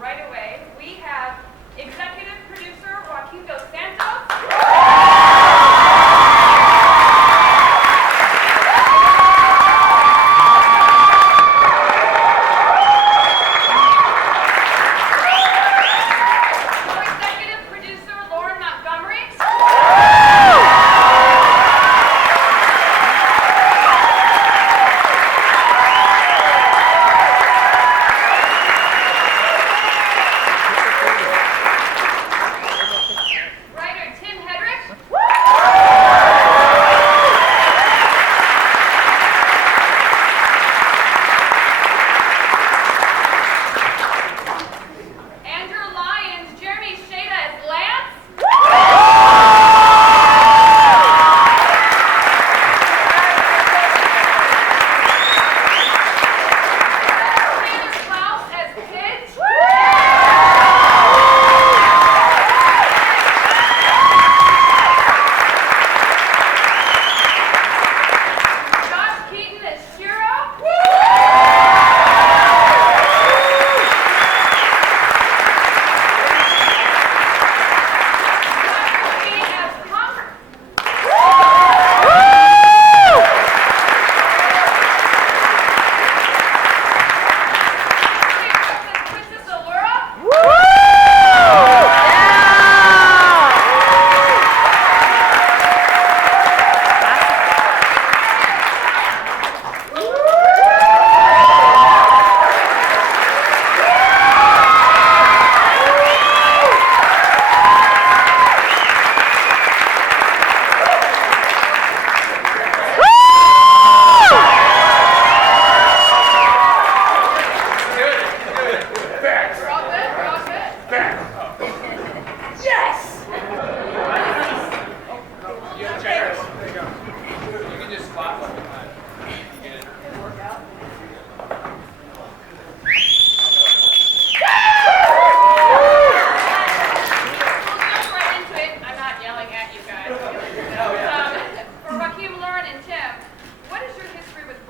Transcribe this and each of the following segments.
right away. We have executive producer Joaquin Dos Santos.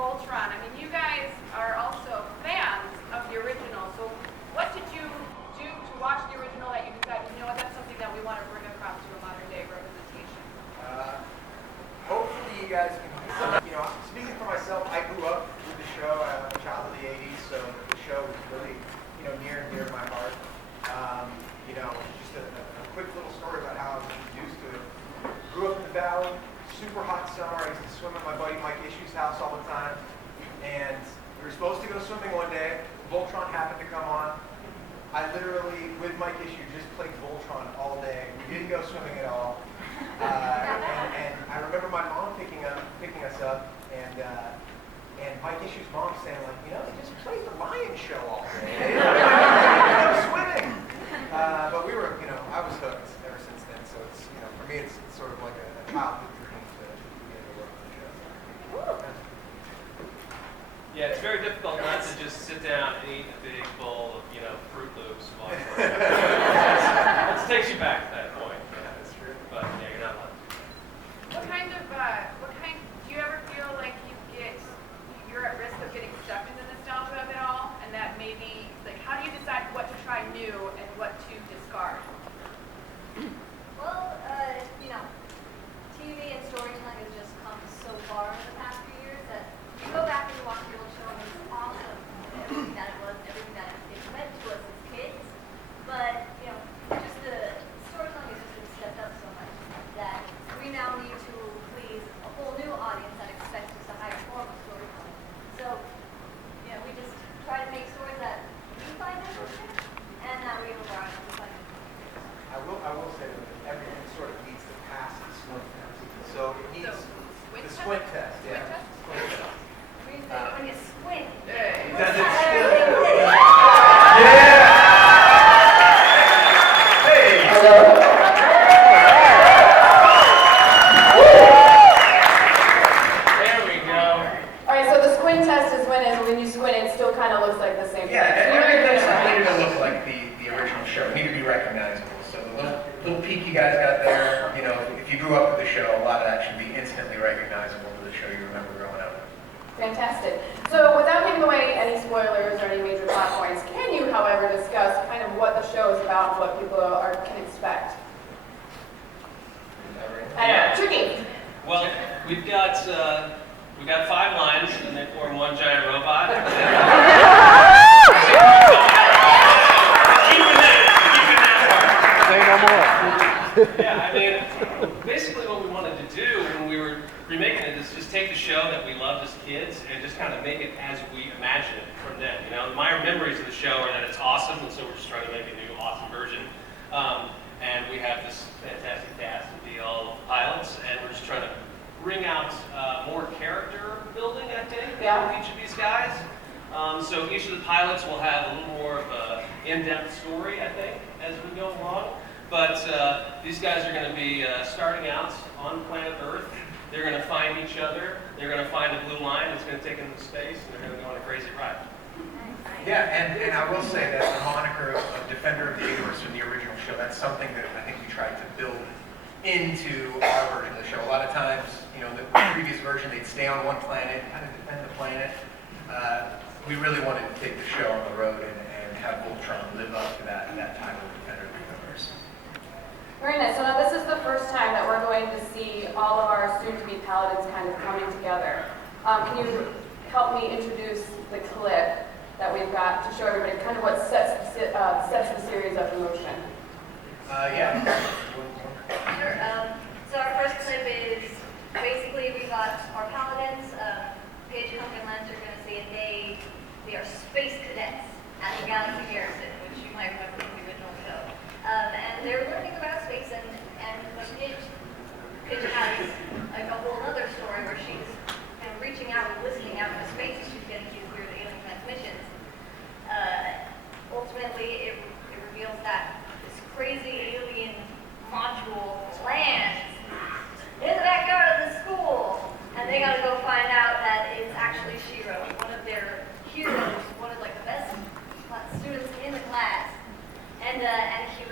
Voltron. I mean, you guys are also fans of the original, so what did you do to watch the original that you decided, you know what, that's something that we want to bring across to a modern day representation? Hopefully you guys can, speaking for myself, I grew up with the show. I'm a child of the 80s, so the show was really, near and dear to my heart. Just a quick little story about how I was introduced to it. Grew up in the valley, super hot summer. I used to swim at my buddy Mike Issue's house all the time. And we were supposed to go swimming one day. Voltron happened to come on. I literally, with Mike Issue, just played Voltron all day. We didn't go swimming at all. And I remember my mom picking us up, and Mike Issue's mom saying, like, they just played the Lion Show all day. They didn't go swimming. But we were, I was hooked ever since then. So it's, for me, it's sort of like a childhood dream to be able to work on the show. Yeah, it's very difficult not to just sit down and eat a big bowl of, Fruit Loops while you're it takes you back to that point. Yeah, that's true. But yeah, you're not lying. Do you ever feel like you're at risk of getting stuck in the nostalgia of it all? And that maybe, how do you decide what to try new and what to discard? Well, TV and storytelling has just come so far in the past few years that you go back and you watch the old show and it's awesome, everything that it was, everything that it meant to us as kids. But, just the storytelling has just been stepped up so much that we now need to please a whole new audience that expects just a higher form of storytelling. So, we just try to make stories that we find interesting and that we hope our audience find interesting. I will say that everything sort of needs to pass the squint test. So it needs the squint test. Yeah. Squint test. When you squint. Does it still? Yeah. Hey. There we go. All right, so the squint test is when you squint, it still kind of looks like the same thing. Yeah, everything needed to look like the original show. It needed to be recognizable. So the little peek you guys got there, if you grew up with the show, a lot of that should be instantly recognizable to the show you remember growing up. Fantastic. So without giving away any spoilers or any major plot points, can you, however, discuss kind of what the show is about, and what people can expect. I know, Yeah. tricky. Well, we've got 5 lines, and they form one giant robot. Say no more. Yeah, I mean, basically what we wanted to do when we were remaking it is just take the show that we loved as kids and just kind of make it as we imagined it from then. You know, my memories of the show are that it's awesome, and so we're just trying to make a new awesome version. And we have this fantastic cast to be all pilots, and we're just trying to bring out more character building, I think, Yeah. with each of these guys. So each of the pilots will have a little more of an in-depth story, I think, as we go along. But these guys are going to be starting out on planet Earth. They're going to find each other. They're going to find a blue line that's going to take them to space, and they're going to go on a crazy ride. Yeah, and I will say that the moniker of Defender of the Universe from the original show, that's something that I think we tried to build into our version of the show. A lot of times, you know, the previous version, they'd stay on one planet, kind of defend the planet. We really wanted to take the show on the road and have Voltron live up to that title of Defender of the Universe. Very nice. So now this is the first time that we're going to see all of our soon-to-be paladins kind of coming together. Can you help me introduce the clip that we've got to show everybody kind of what sets the series up in motion? Yeah. Sure. So our first clip is basically we got our paladins, Paige, Hunk, and Lance are going to see, and they are space cadets at the Galaxy Garrison, which you might remember from the original show. And they're learning about space, and but Paige has like a whole other story where she's kind of reaching out and listening out into space. She's getting to hear the alien transmissions. Ultimately, it reveals that this crazy alien module lands in the backyard of the school, and they gotta go find out that it's actually Shiro, one of their heroes, one of like the best students in the class, and he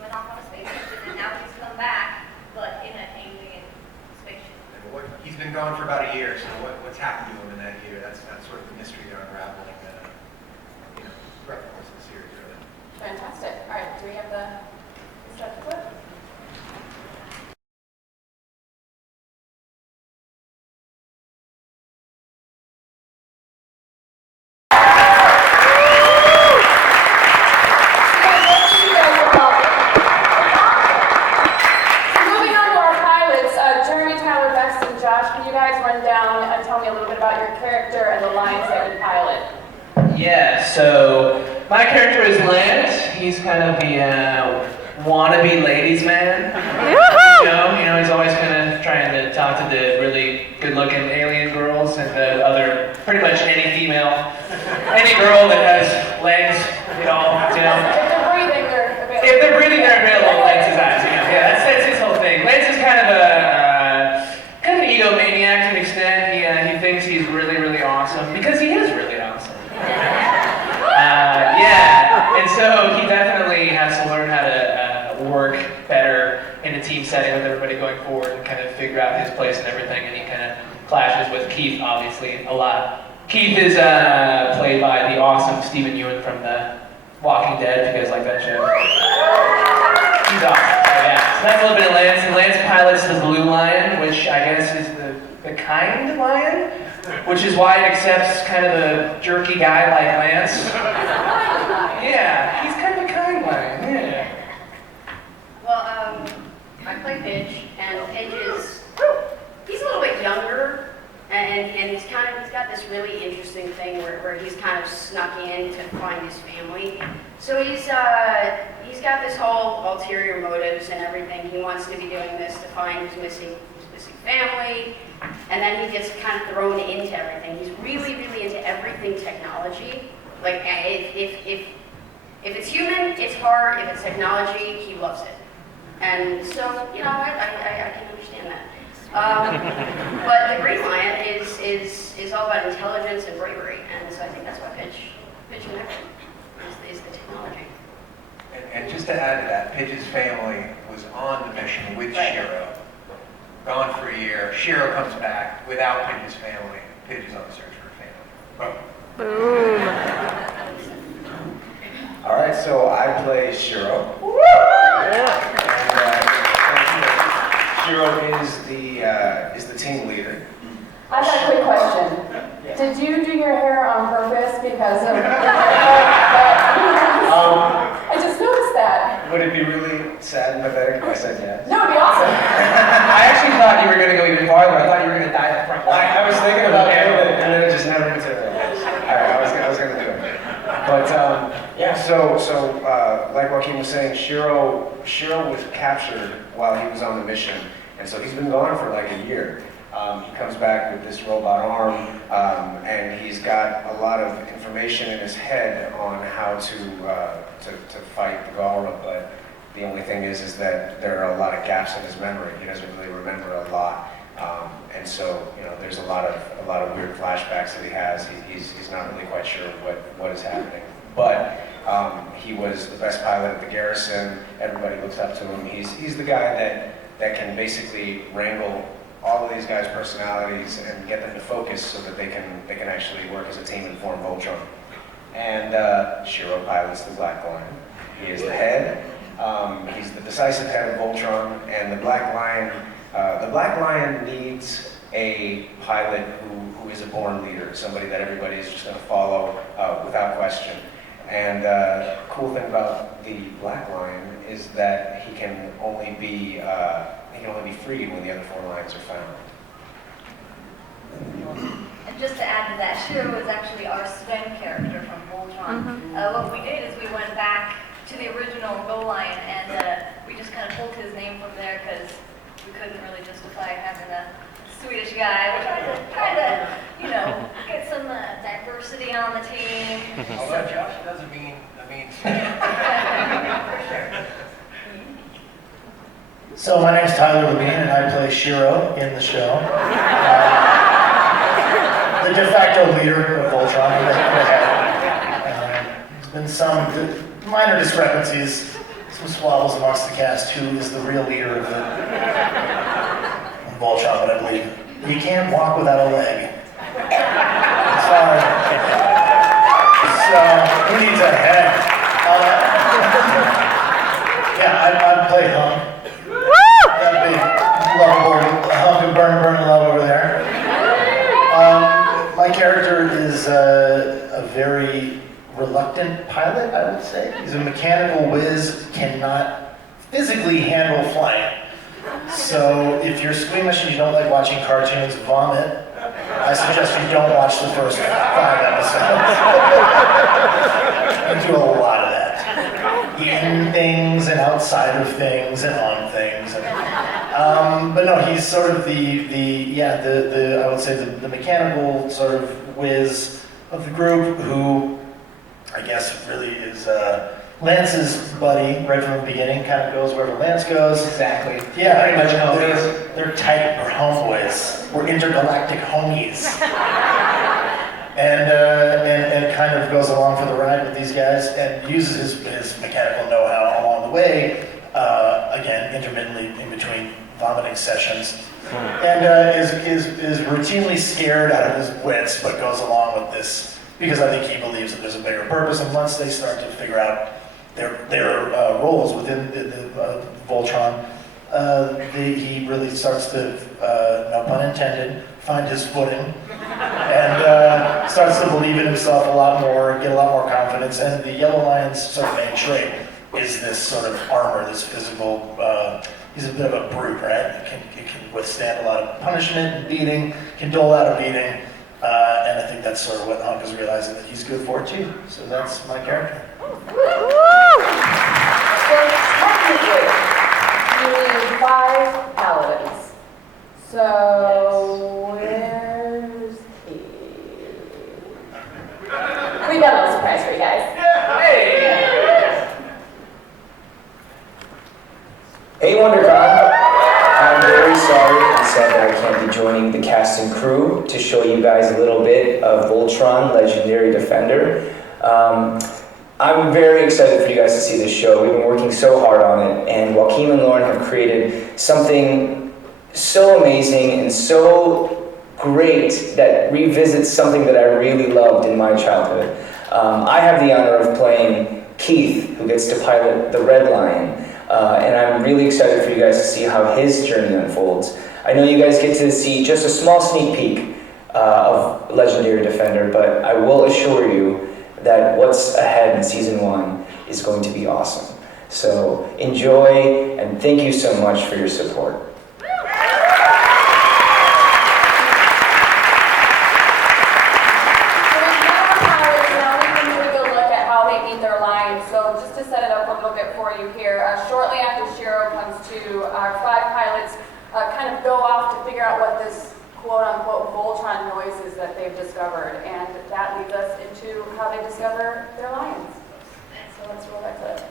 went off on a space mission, and now he's come back, but in an alien spaceship. He's been gone for about a year, so what's happened to him in that year? That's sort of the mystery they're unraveling, you know, throughout the course of the series, really. Fantastic. All right, do we have the start the clip? Character and the lines that you pilot. Yeah, so my character is Lance. He's kind of the wannabe ladies man. You know, he's always kind of trying to talk to the really good-looking alien girls and the other, pretty much any female, any girl that has legs, you know. If they're breathing, they're available. If they're available, Lance's eyes. You know, yeah, that's his whole thing. Lance is kind of an egomaniac to an extent. He thinks he's really, really awesome because he is really awesome. Yeah, and so he definitely has to learn how to work better in a team setting with everybody going forward and kind of figure out his place and everything. And he kind of clashes with Keith, obviously, a lot. Keith is played by the awesome Stephen Ewan from The Walking Dead, if you guys like that show. He's awesome. So, yeah. So that's a little bit of Lance. And Lance pilots the Blue Lion, which I guess is the kind lion, which is why it accepts kind of a jerky guy like Lance. Yeah, he's kind of a kind lion, yeah. Well, I play Paige, and Paige he's a little bit younger, and he's got this really interesting thing where he's kind of snuck in to find his family. So he's got this whole ulterior motives and everything. He wants to be doing this to find his missing family, and then he gets kind of thrown into everything. He's really, really into everything technology. Like, if it's human, it's hard. If it's technology, he loves it. And so, you know, I can understand that. But the Green Lion is all about intelligence and bravery, and so I think that's why Paige connected is the technology. And just to add to that, Page's family was on the mission with Shiro. Gone for a year. Shiro comes back without Page's family. Paige is on the search for a family. Boom. All right, so I I play Shiro. And, Shiro is the team leader. I've got a quick question. Did you do your hair on purpose because of... I just noticed that. Would it be really sad and pathetic if I said yes? No, it'd be awesome. I actually thought you were going to go even farther. I thought you were going to dye the front line. I was thinking about doing it, and then it just never materialized. I was going to do it. But yeah, so like Joaquin was saying, Shiro was captured while he was on the mission, and so he's been gone for like a year. He comes back with this robot arm, and he's got a lot of information in his head on how to fight the Galra, but the only thing is that there are a lot of gaps in his memory. He doesn't really remember a lot, and so there's a lot of weird flashbacks that he has. He's not really quite sure what is happening, but he was the best pilot at the garrison. Everybody looks up to him. He's the guy that can basically wrangle all of these guys' personalities and get them to focus so that they can actually work as a team and form Voltron. And Shiro pilots the Black Lion. He is the head. He's the decisive head of Voltron, and the Black Lion needs a pilot who is a born leader, somebody that everybody is just going to follow without question. And the cool thing about the Black Lion is that he can only be freed when the other 4 lions are found. And just to add to that, Shiro was actually our Sven character from Voltron. What we did is we went back to the original Go Lion, and we just kind of pulled his name from there because we couldn't really justify having a Swedish guy. We're trying to get some diversity on the team. Although Josh doesn't mean So my name's Tyler Levine, and I play Shiro in the show. The de facto leader of Voltron. There's been some minor discrepancies, some squabbles amongst the cast. Who is the real leader of Voltron? But I believe you can't walk without a leg. Sorry. So who needs a head? I play Hunk. That big, lovable hunk of burn love over there. My character is a very reluctant pilot, I would say. He's a mechanical whiz, cannot physically handle flying. So if you're squeamish and you don't like watching cartoons vomit, I suggest you don't watch the first 5 episodes. I do a lot of that. In things and outside of things and on things. But no, he's sort of the I would say the mechanical sort of whiz of the group who I guess really is Lance's buddy right from the beginning, kind of goes wherever Lance goes. Exactly. Yeah, Very much homies. They're tight, we're homeboys. We're intergalactic homies. And kind of goes along for the ride with these guys and uses his mechanical know-how along the way, again, intermittently in between vomiting sessions, and is routinely scared out of his wits, but goes along with this because I think he believes that there's a bigger purpose, and once they start to figure out their roles within the Voltron, he really starts to, no pun intended, find his footing, and starts to believe in himself a lot more, get a lot more confidence, and the Yellow Lion's sort of main trait is this sort of armor, this physical, he's a bit of a brute, right? He can withstand a lot of punishment and beating, can dole out a beating, and I think that's sort of what Hunk is realizing that he's good for too. So that's my character. So technically, you need 5 paladins. So where's Keith? We got a little surprise for you guys. Hey WonderCon, I'm very sorry and sad that I can't be joining the cast and crew to show you guys a little bit of Voltron, Legendary Defender. I'm very excited for you guys to see this show. We've been working so hard on it, and Joaquin and Lauren have created something so amazing and so great that revisits something that I really loved in my childhood. I have the honor of playing Keith, who gets to pilot the Red Lion. And I'm really excited for you guys to see how his journey unfolds. I know you guys get to see just a small sneak peek of Legendary Defender, but I will assure you that what's ahead in season 1 is going to be awesome. So enjoy, and thank you so much for your support. So just to set it up a little bit for you here, shortly after Shiro comes to, our 5 pilots kind of go off to figure out what this quote-unquote Voltron noise is that they've discovered, and that leads us into how they discover their lions. So let's roll that clip.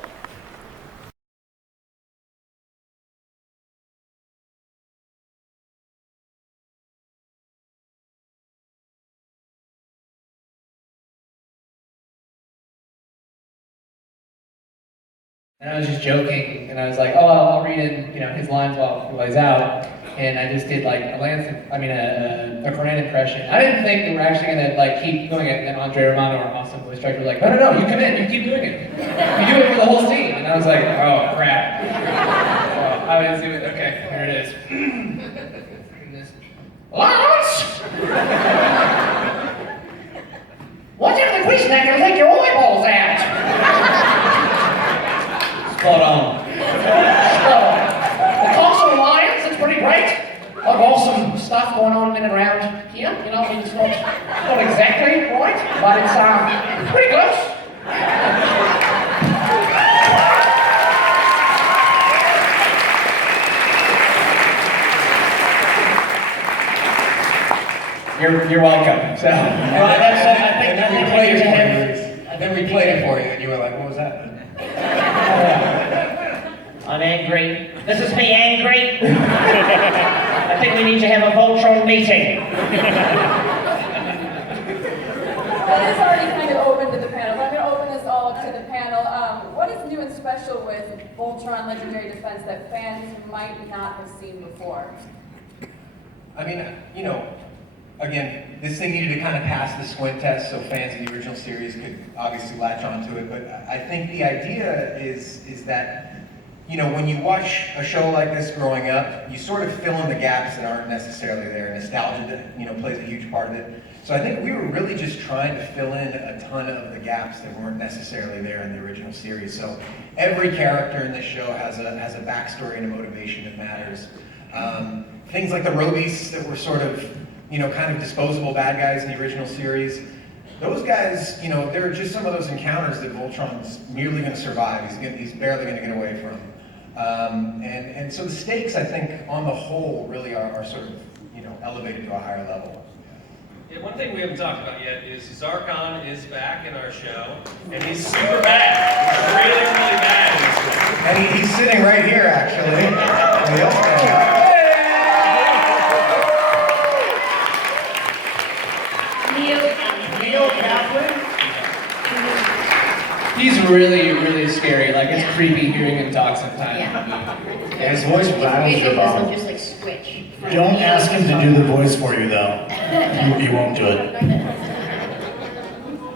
And I was just joking, and I was like, oh, I'll read in, his lines while he's out. And I just did like a Conan impression. I didn't think we were actually gonna keep doing it. And Andre Romano, our awesome voice director, was like, no, you come in, you keep doing it. You do it for the whole scene. And I was like, oh crap. So I was doing, okay, here it is. Lance! What's if the fish neck can take your eyeballs out? Spot on. The Castle Lions, it's pretty great. I've awesome stuff going on in and around here. It's not exactly right, but it's pretty close. You're welcome. So, I think we played it for you, and you were like, what was that? I'm angry. This is me angry. I think we need to have a Voltron meeting. That is already kind of open to the panel. I'm going to open this all up to the panel. What is new and special with Voltron Legendary Defense that fans might not have seen before? I mean, again, this thing needed to kind of pass the squint test so fans of the original series could obviously latch onto it, but I think the idea is that, when you watch a show like this growing up, you sort of fill in the gaps that aren't necessarily there. Nostalgia, plays a huge part of it. So I think we were really just trying to fill in a ton of the gaps that weren't necessarily there in the original series. So every character in this show has a backstory and a motivation that matters. Things like the Robies that were sort of, kind of disposable bad guys in the original series. Those guys, they're just some of those encounters that Voltron's merely going to survive. He's barely going to get away from. And so the stakes, I think, on the whole, really are sort of, elevated to a higher level. Yeah, one thing we haven't talked about yet is Zarkon is back in our show, and he's super bad. He's really, really bad. And he's sitting right here, actually. Neil Kaplan. He's really, really scary. It's creepy hearing him talk sometimes. Yeah, his voice rattles your bone. Just like switch. Don't ask him to do the voice for you, though. He won't do it.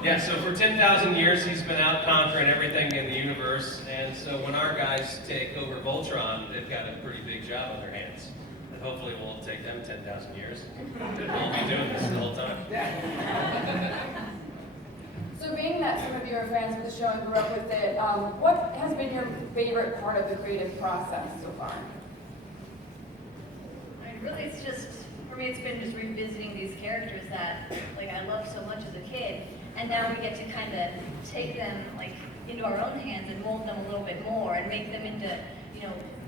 Yeah, so for 10,000 years, he's been out conquering everything in the universe, and so when our guys take over Voltron, they've got a pretty big job on their hands. And hopefully it won't take them 10,000 years. We'll be doing this the whole time. So being that some of you are fans of the show and grew up with it, what has been your favorite part of the creative process so far? Really, it's just, for me, it's been just revisiting these characters that, I loved so much as a kid, and now we get to kind of take them, into our own hands and mold them a little bit more and make them into,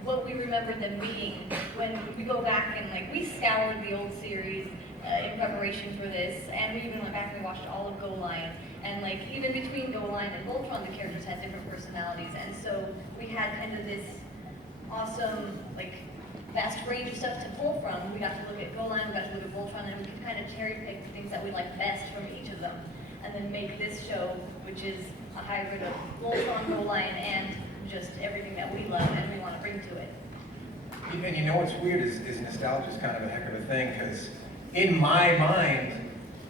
what we remember them being when we go back and, we scoured the old series in preparation for this, and we even went back and watched all of Go Lion, and, even between Go Lion and Voltron, the characters had different personalities, and so we had kind of this awesome, vast range of stuff to pull from. We got to look at Go Line, we got to look at Voltron, and we could kind of cherry pick the things that we like best from each of them, and then make this show, which is a hybrid of Voltron, Go Line, and just everything that we love and we want to bring to it. And what's weird is nostalgia is kind of a heck of a thing, because in my mind,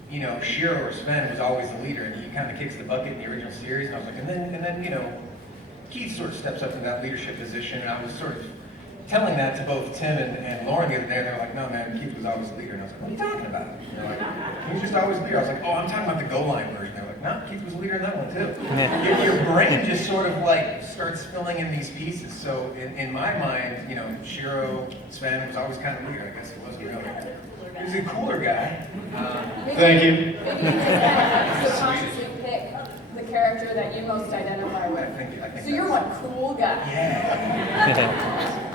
you know, Shiro or Sven was always the leader, and he kind of kicks the bucket in the original series. And I was like, and then you know, Keith sort of steps up in that leadership position, and I was sort of telling that to both Tim and Lauren the other day, and they were like, no man, Keith was always the leader. And I was like, what are you talking about? And they're like, he was just always the leader. I was like, oh, I'm talking about the goal line version. They're like, no, Keith was the leader in that one too. Your brain just sort of like starts filling in these pieces. So in my mind, you know, Shiro, Sven was always kind of the leader. I guess he wasn't really. He was a cooler guy. Thank you. Maybe you just subconsciously pick the character that you most identify with. I think So you're one cool guy. Yeah.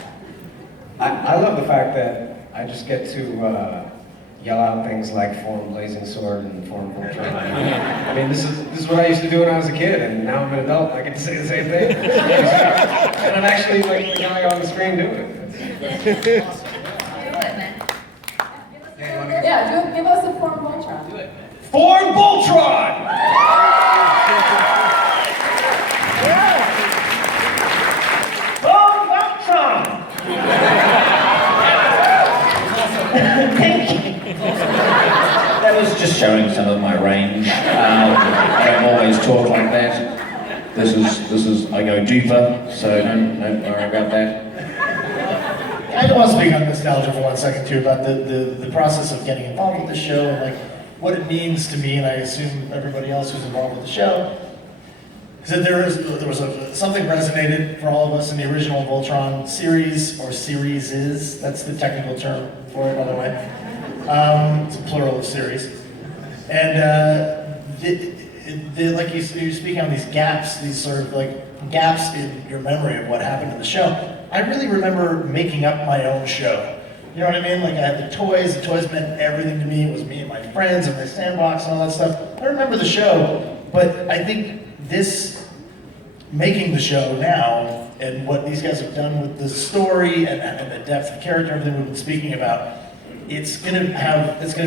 I love the fact that I just get to yell out things like form blazing sword and form Voltron. I mean, this is what I used to do when I was a kid, and now I'm an adult. I get to say the same thing, and I'm actually like the guy on the screen doing it. Awesome. Do it, man. Yeah, give us a form Voltron. Do it. Form Voltron! Form Voltron! Thank you. That was just showing some of my range. I don't always talk like that. This is, I go deeper, so don't worry about that. I do want to speak on nostalgia for 1 second too, about the process of getting involved with the show and like what it means to me, and I assume everybody else who's involved with the show. So there was something resonated for all of us in the original Voltron series, or series, that's the technical term for it, by the way. It's a plural of series. And like you're speaking on these gaps, these sort of like gaps in your memory of what happened in the show. I really remember making up my own show. You know what I mean? Like I had the toys meant everything to me. It was me and my friends and my sandbox and all that stuff. I remember the show, but I think this, making the show now, and what these guys have done with the story and the depth of character, everything we've been speaking about, it's gonna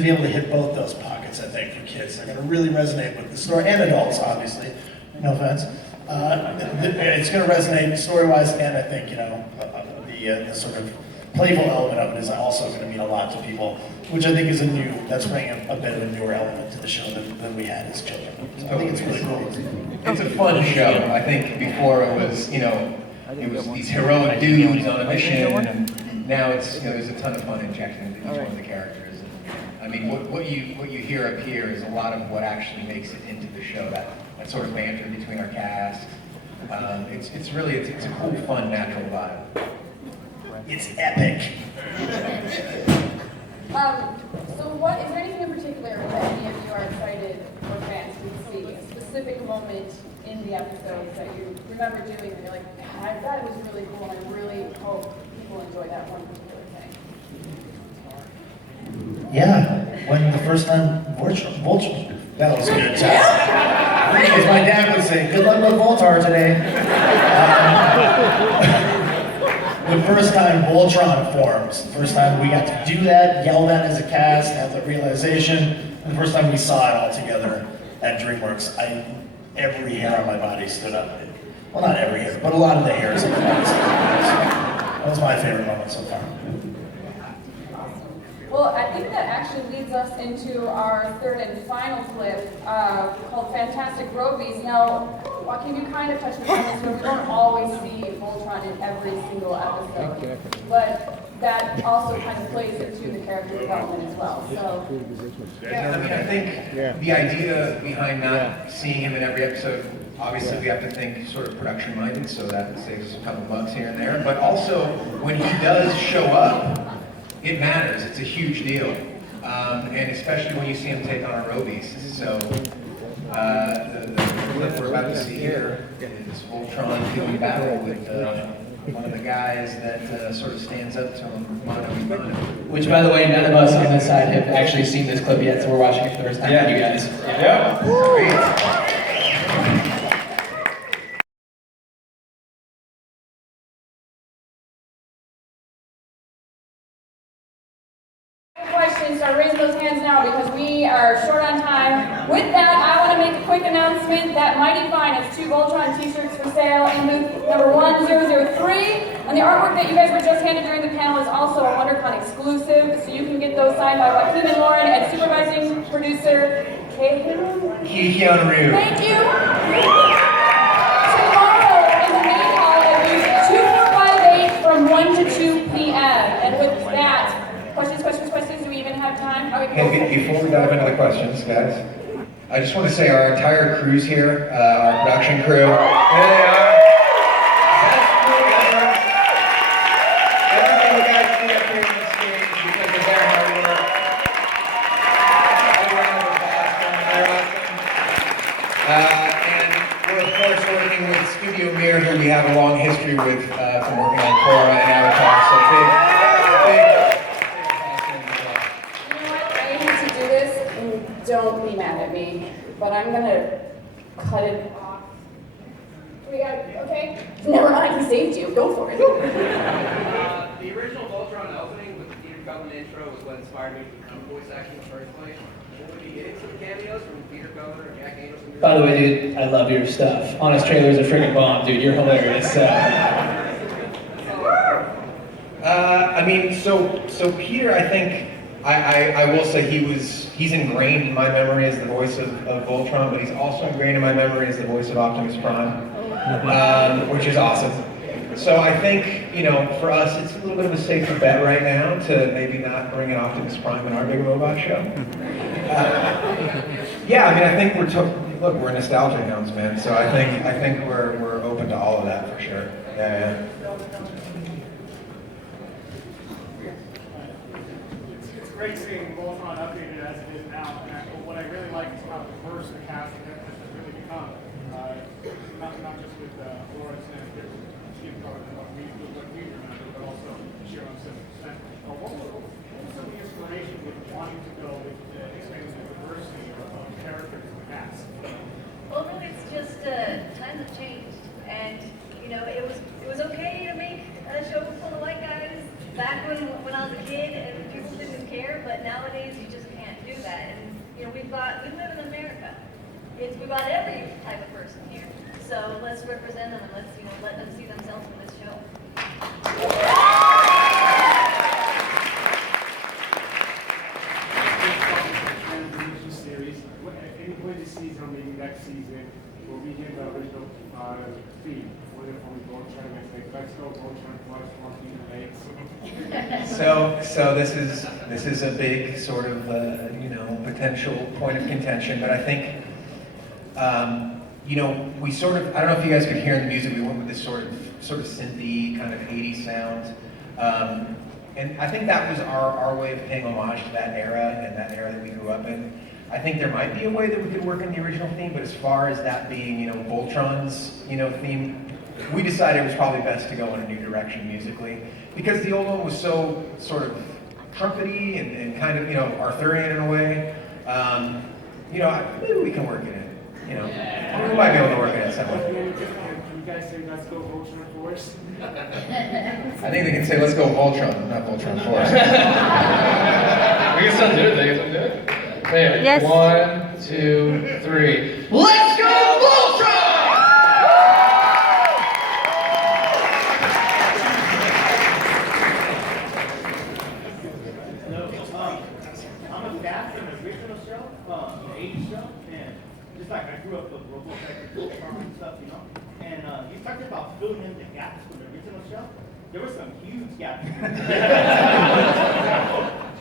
be able to hit both those pockets, I think, for kids. They're gonna really resonate with the story, and adults, obviously, no offense. It's gonna resonate story-wise, and I think, you know, the sort of playful element of it is also gonna mean a lot to people, which I think is that's bringing a bit of a newer element to the show than we had as children. So I think it's really cool. It's a fun show. I think before it was, you know, it was these heroic dudes on a mission, and now it's, you know, there's a ton of fun injected into each one of the characters. And, I mean, what you hear up here is a lot of what actually makes it into the show. That sort of banter between our cast. It's really a cool, fun, natural vibe. It's epic. So what, is there anything in particular that any of you are excited or fans to see? A specific moment in the episodes that you remember doing and you're like, I thought it was really cool and I really hope people enjoy that one particular thing. Yeah, when the first time Voltron, that was good. As my dad would say, good luck with Voltar today. The first time Voltron forms, the first time we got to do that, yell that as a cast, have the realization, and the first time we saw it all together at Dreamworks, every hair on my body stood up. Well, not every hair, but a lot of the hairs on my body stood up. That was my favorite moment so far. Well, I think that actually leads us into our third and final clip called Fantastic Roadies. Now, Joaquin, you kind of touched upon this, where we don't always see Voltron in every single episode, but that also kind of plays into the character development as well. So, yeah, I mean, I think the idea behind not seeing him in every episode, obviously we have to think sort of production-minded, so that saves us a couple bucks here and there, but also when he does show up, it matters. It's a huge deal, and especially when you see him take on Aerobes. So the clip we're about to see here is Voltron doing battle with one of the guys that sort of stands up to him, mano a mano. Which, by the way, none of us on this side have actually seen this clip yet, so we're watching it for the first time with you guys. Yeah. Great. questions, start raising those hands now because we are short on time. With that, I want to make a quick quick announcement that Mighty Fine has 2 Voltron t-shirts for sale in booth number 1003. And the artwork that you guys were just handed during the panel is also a WonderCon exclusive, so you can get those signed by Joaquin and Lauren and supervising producer Ki-hyun Ryu. Thank you. Tomorrow is the main hall at booth 2458 from 1 to 2 p.m. And with that, questions? Do we even have time? Hey, before we dive into the questions, guys, I just want to say our entire crew's here, our production crew. There they are. Best crew ever. Everything you guys see up here on the stage because of their hard work. A round of applause for them. They're awesome. And we're of course working with Studio Mir, who we have a long history with from working on Korra and Avatar. So big. Don't be mad at me, but I'm gonna cut it off. We got okay? Never mind, he saved you. Go for it. The original Voltron opening with the Peter Cullen intro was what inspired me to become voice acting in the first place. Will we be getting some cameos from Peter Cullen or Jack Angel? By the way, dude, I love your stuff. Honest Trailer's a freaking bomb, dude. You're hilarious. I mean, so Peter, I think, I will say he's ingrained in my memory as the voice of Voltron, but he's also ingrained in my memory as the voice of Optimus Prime, which is awesome. So I think, you know, for us, it's a little bit of a safer bet right now to maybe not bring in Optimus Prime in our Big Robot show. Yeah, I mean, I think we're nostalgia hounds, man. So I think we're open to all of that for sure. Yeah. It's great seeing Voltron updated as it is now. And what I really like is how diverse the cast has really become. Not just with Laura's and Steve Carter and what we remember, but also Shiro and 7%. What was some of the inspiration with wanting to go with expanding the diversity of characters in the cast? Well, really, it's just times have changed, and you know, it was okay to make a show full of white guys back when I was a kid and people didn't care, but nowadays you just can't do that. And you know, we live in America. We've got every type of person here, so let's represent them and let's let them see themselves in this show. Series. At any point this season, maybe next season, will we get the original theme? Whether from Voltron and say, let's go Voltron plus one theme. So this is a big sort of you know, potential point of contention, but I think you know, we sort of, I don't know if you guys could hear in the music, we went with this sort of synthy kind of 80s sound. And I think that was our way of paying homage to that era and that era that we grew up in. I think there might be a way that we could work in the original theme, but as far as that being, you know, Voltron's, you know, theme, we decided it was probably best to go in a new direction musically, because the old one was so sort of trumpety and kind of, you know, Arthurian in a way. You know, maybe we can work it in, you know. We might be able to work it in somewhere. Can you guys say, let's go Voltron Force? I think they can say, let's go Voltron, not Voltron Force. We can still do it. They can do it. Okay, yes. 1, 2, 3. Let's go Voltron! I'm a fan from the original show, the 80s show, and just like I grew up with Voltron and stuff, you know. And you talked about filling in the gaps from the original show. There were some huge gaps.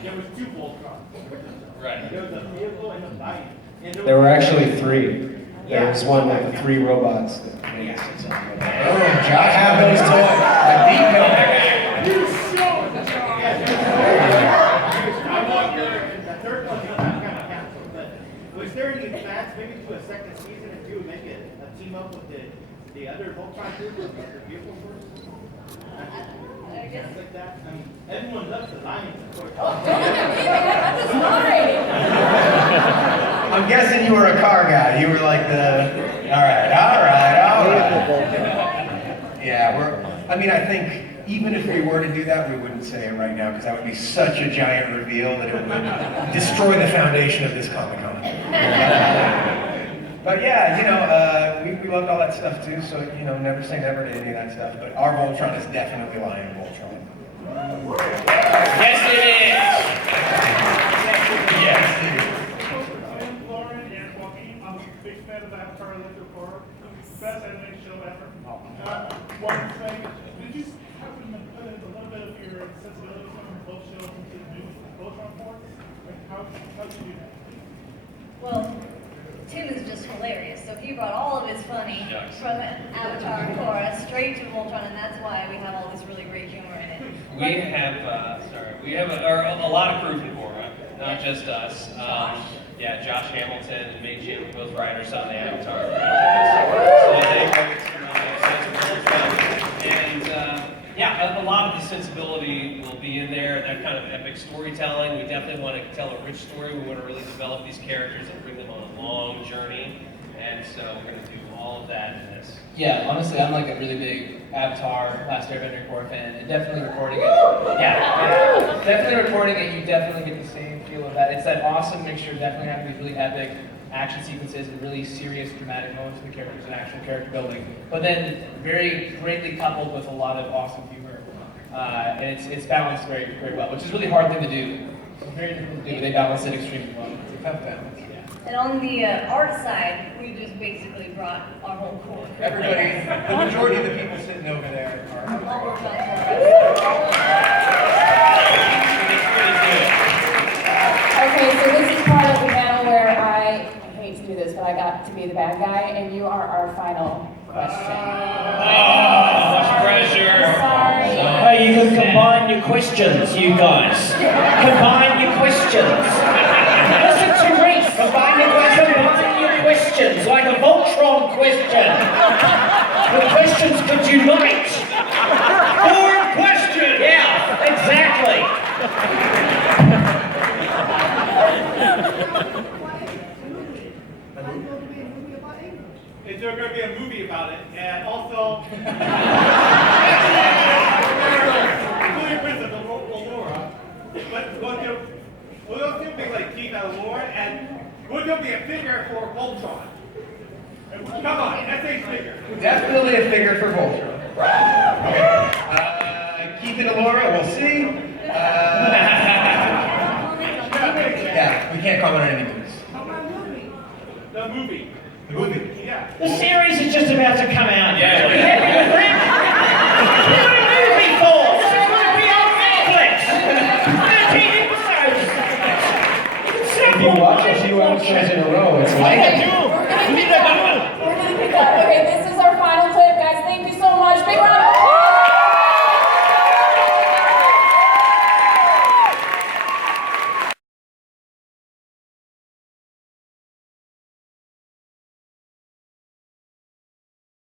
There was 2 Voltrons. Right. There was a vehicle and a lion. There were actually 3. There was one with the 3 robots. Oh, Josh have those toys. A deep The third one got kind of canceled, but was there any plans maybe to a second season and do maybe a team up with the other Voltron group or the vehicle force? I guess. Like that? I mean, everyone loves the lions, of course. Oh, don't look at me, man. That's mine. I'm guessing you were a car guy. You were like the, all right. Yeah, I mean, I think even if we were to do that, we wouldn't say it right now because that would be such a giant reveal that it would destroy the foundation of this Comic-Con. But yeah, we loved all that stuff too, so, never say never to any of that stuff. But our Voltron is definitely Lion Voltron. Yes, it is. Yes, it is. Lauren and Joaquin, I'm a big fan of Avatar: Legend of Korra. Best animated show ever. One thing, did you happen to put in a little bit of your sensibilities on both shows into the new Voltron ports? Like how did you do that? Well, Tim is just hilarious, so he brought all of his funny from Avatar and Korra straight to Voltron, and that's why we have all this really great humor in it. We have a lot of crew from Korra, not just us. Yeah, Josh Hamilton and May Jim, both writers on the Avatar franchise. So they bring some sense of Voltron. And yeah, a lot of the sensibility will be in there, that kind of epic storytelling. We definitely want to tell a rich story. We want to really develop these characters and bring them on a long journey. And so we're going to do all of that in this. Yeah, honestly, I'm like a really big Avatar, Last Airbender Korra fan, and definitely recording it. Yeah, definitely recording it. You definitely get the same feel of that. It's that awesome mixture. Definitely having these really epic action sequences and really serious, dramatic moments with the characters and actual character building. But then very greatly coupled with a lot of awesome humor, and it's balanced very, very well, which is a really hard thing to do. It's very difficult to do, but they balance it extremely well. It's a tough balance. And on the art side, we just basically brought our whole core. Everybody, the majority of the people sitting over there are. All worked on Okay, so this is part of the panel where I hate to do this, but I got to be the bad guy, and you are our final question. Much pressure. Sorry. Hey, you can combine your questions, you guys. Combine your questions. Listen to Reese. Combine your questions, like a Voltron question. The questions could unite. Forward question. Yeah, exactly. Is there going to be a movie about it? And also, including Princess Aurora, but will there be like Keith and Laura, and will there be a figure for Voltron? Come on, that's a figure. Definitely a figure for Voltron. Keith and Laura, we'll see. Yeah, we can't comment on any movies. The movie. The movie. Yeah. The series is just about to come out. Yeah. Are you happy with that? What a movie for? It's going to be on Netflix. 13 episodes. If you watch a few episodes in a row, it's like